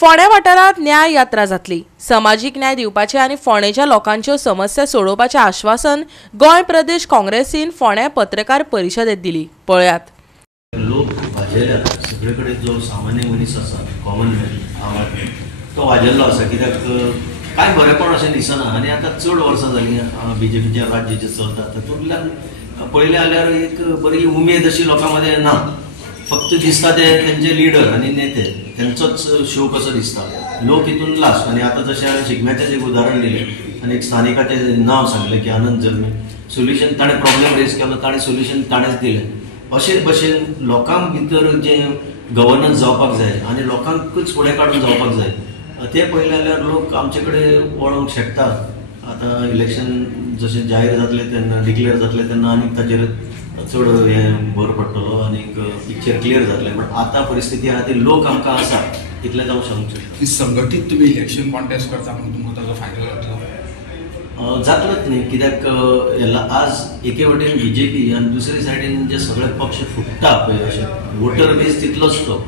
फोंडे वाठारांत न्याय यात्रा जातली। सामाजिक न्याय दिवपाचे आनी फोंडेच्या लोकांच्यो समस्या सोडोवपाचें आश्वासन गोंय प्रदेश काँग्रेसीन फोंडे पत्रकार परिशदेंत दिली। पळयात। लोक वाजेल्या सगळेकडे जो सामान्य मनीस आसा कॉमन मॅन तो वाजेल्लो आसा कित्याक काय बरेपण अशें दिसना आनी आतां चड वर्सां जालीं बीजेपीचें राज्य जें चलता तातूंतल्यान पळयलें जाल्यार एक बरी उमेद अशी लोकां मदें ना। फक्त दिसता ते तेंचे लिडर आनी नेते तेंचोच शो कसो दिसता। लोक हितून लास्ट आनी आतां जशें हांवें शिगम्याचें एक उदाहरण दिलें आनी एक स्थानिकाचें नांव सांगलें की आनंद जल्मी सोल्युशन ताणें प्रॉब्लेम रेज केलो ताणें सोल्युशन ताणेंच दिलें। अशे भशेन लोकांक भितर जें गव्हर्नन्स जावपाक जाय आनी लोकांकूच फुडें काडून जावपाक जाय ते पळयलें जाल्यार लोक आमचे कडेन वळोंक शकतात। आतां इलेक्शन जशें जाहीर जातलें तेन्ना डिक्लेअर जातलें तेन्ना आनीक ताचेर चड हें भर पडटलो आनी पिक्चर क्लियर जातलें। पण आतां परिस्थिती आहा ती लोक आमकां आसा इतलें जावंक शकता। संघटीत तुमी इलेक्शन कॉन्टेस्ट करता म्हणून तुमकां ताचो फायदो जातलो जातलोच न्ही कित्याक आज एके वटेन बीजेपी आनी दुसरे सायडीन जे सगळे पक्ष फुटता पळय अशें वोटर बेज तितलोच तो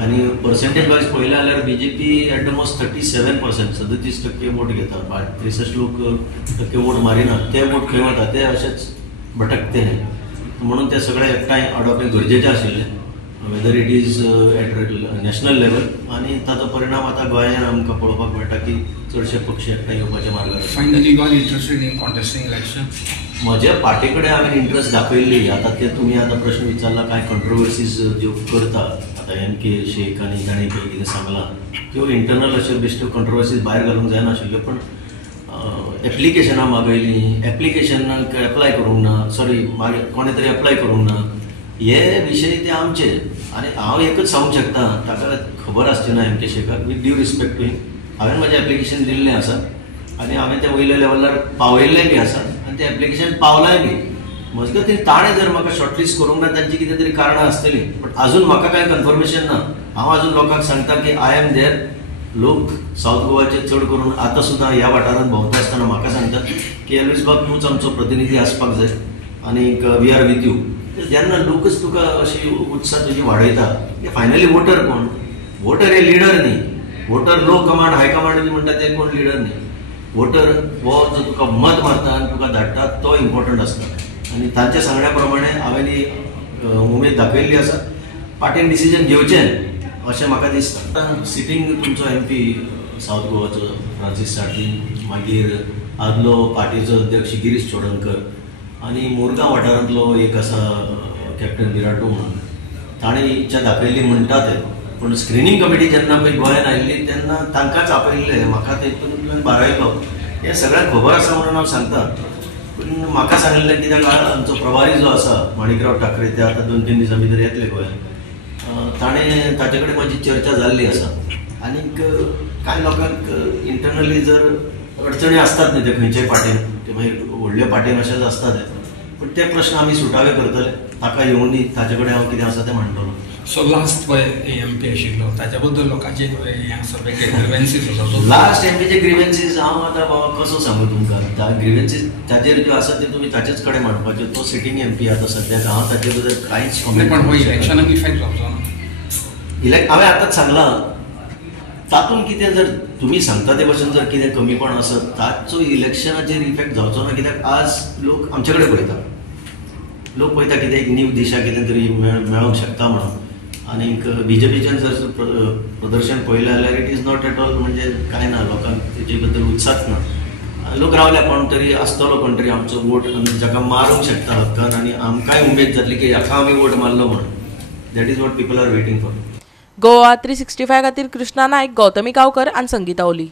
आनी पर्सेंटेज वायज पळयलें जाल्यार बीजेपी एट द मोस्ट 37% 37% वोट घेता। 63% वोट मारिना ते वोट खंय वता ते अशेंच भटकते न्ही म्हणून ते सगळे एकठांय हाडप गरजेचें आशिल्लें whether it is at national level आनी ताचो परिणाम आतां गोंयांत आमकां पळोवपाक मेळटा की चडशे पक्ष एकठांय येवपाच्या मार्गार। Finally gone interested in contesting election म्हज्या पार्टी कडेन हांवें इंट्रस्ट दाखयल्ली। आतां ते तुमी आतां प्रश्न विचारला कांय कंट्रोवर्सीज ज्यो करता आतां MK शेख आनी ताणें पळय कितें सांगलां त्यो इंटरनल अश्यो बेश्ट्यो कंट्रोवर्सीज भायर घालूंक जायनाशिल्ल्यो। पण एप्लिकेशनां मागयलीं एप्लिकेशनाक एप्लाय करूंक ना सॉरी कोणें तरी एप्लाय करूंक ना हे विशय ते आमचे आनी हांव एकच सांगूंक शकता ताका खबर आसची ना MK शेखाक with due respect to him हांवें म्हजें एप्लिकेशन दिल्लें आसा आनी हांवें तें वयल्या लेवलार पावयल्लें बी आसा आनी तें एप्लिकेशन पावलाय बी। म्हजे खातीर ताणें जर म्हाका शॉर्टलिस्ट करूंक ना तांची कितें तरी कारणां आसतलीं बट आजून म्हाका कांय कन्फर्मेशन ना। हांव आजून लोकांक सांगता की आय एम देर। लोक साऊथ गोवाचे चड करून आतां सुद्दां ह्या वाठारांत भोंवता आसतना म्हाका सांगतात की एल्वीस बाब तूंच आमचो प्रतिनिधी आसपाक जाय आनीक वी आर विथ यू। जेन्ना लोकच तुका अशी उत्साह तुजी वाडयता फायनली वोटर कोण वोटर हे लिडर न्ही। वोटर लो कमांड हाय कमांड म्हणटा ते कोण लिडर न्ही। वोटर हो जो तुका मत मारता आनी तुका धाडटा तो इम्पॉर्टंट आसता आनी तांच्या सांगण्या प्रमाणे हांवें ही उमेद दाखयल्ली आसा। पार्टीन डिसिजन घेवचें अशें म्हाका दिसता। सिटींग तुमचो MP साऊथ गोवाचो फ्रांसीस साळर्ती मागीर आदलो पार्टीचो अध्यक्ष गिरीश चोडणकर आनी मोरगांव वाठारांतलो एक आसा कॅप्टन विराटो म्हणून ताणें इच्छा दाखयल्ली म्हणटा ते पूण स्क्रिनींग कमिटी जेन्ना पळय गोंयांत आयिल्ली तेन्ना तांकांच आपयल्लें म्हाका तेतूंतल्यान बारायलो हें सगळ्यांक खबर आसा म्हणून हांव सांगता। पूण म्हाका सांगिल्लें कित्याक आमचो प्रभारी जो आसा माणिकराव ठाकरे ते आतां 2-3 दिसां भितर येतले गोंयांत ताणें ताचे कडेन म्हाजी चर्चा जाल्ली आसा आनीक कांय लोकांक इंटरनली जर अडचणी आसतात न्ही ते खंयच्याय पार्टीन ते मागीर व्हडल्या पार्टीन अशेंच आसता ते पूण ते प्रश्न आमी सुटावे करतले ताका येवनी ताचे कडेन हांव कितें आसा तें म्हणटलो। सो लास्ट पळय MP आशिल्लो ताच्या बद्दल लोकांचे हें आसा पळय ग्रीवेन्सीस आसा लास्ट MPचे ग्रीवेन्सीस हांव आतां बाबा कसो सांगू तुमकां त्या ग्रीवेन्सीस ताचेर ज्यो आसा त्यो तुमी ताचेच कडेन मांडपाच्यो। तो सिटींग MP आतां सद्याक हांव ताचे बद्दल कांयच कॉमेंट पण हो इलेक्शनाक इफेक्ट जावचो ना। हांवें आतांच सांगलां तातूंत कितें जर तुमी सांगता ते भशेन जर कितें कमीपण आसत ताचो इलेक्शनाचेर इफेक्ट जावचो ना कित्याक आज लोक आमचे कडेन पळयता। लोक पळयता कितें एक न्यू दिशा कितें तरी मेळोंक शकता म्हणून आनीक बीजेपीचें जर प्रदर्शन पळयलें जाल्यार it is not at all म्हणजे कांय ना लोकांक तेजे बद्दल उत्साहच ना। लोक रावल्या कोण तरी आसतलो कोण तरी आमचो वोट जाका मारूंक शकता हक्कान आनी आमकांय उमेद जातली की हाका आमी वोट मारलो म्हणून that is what people are waiting for. Goa 365 खातीर कृष्णा नायक, गौतमी गांवकर आनी संगीता ओली।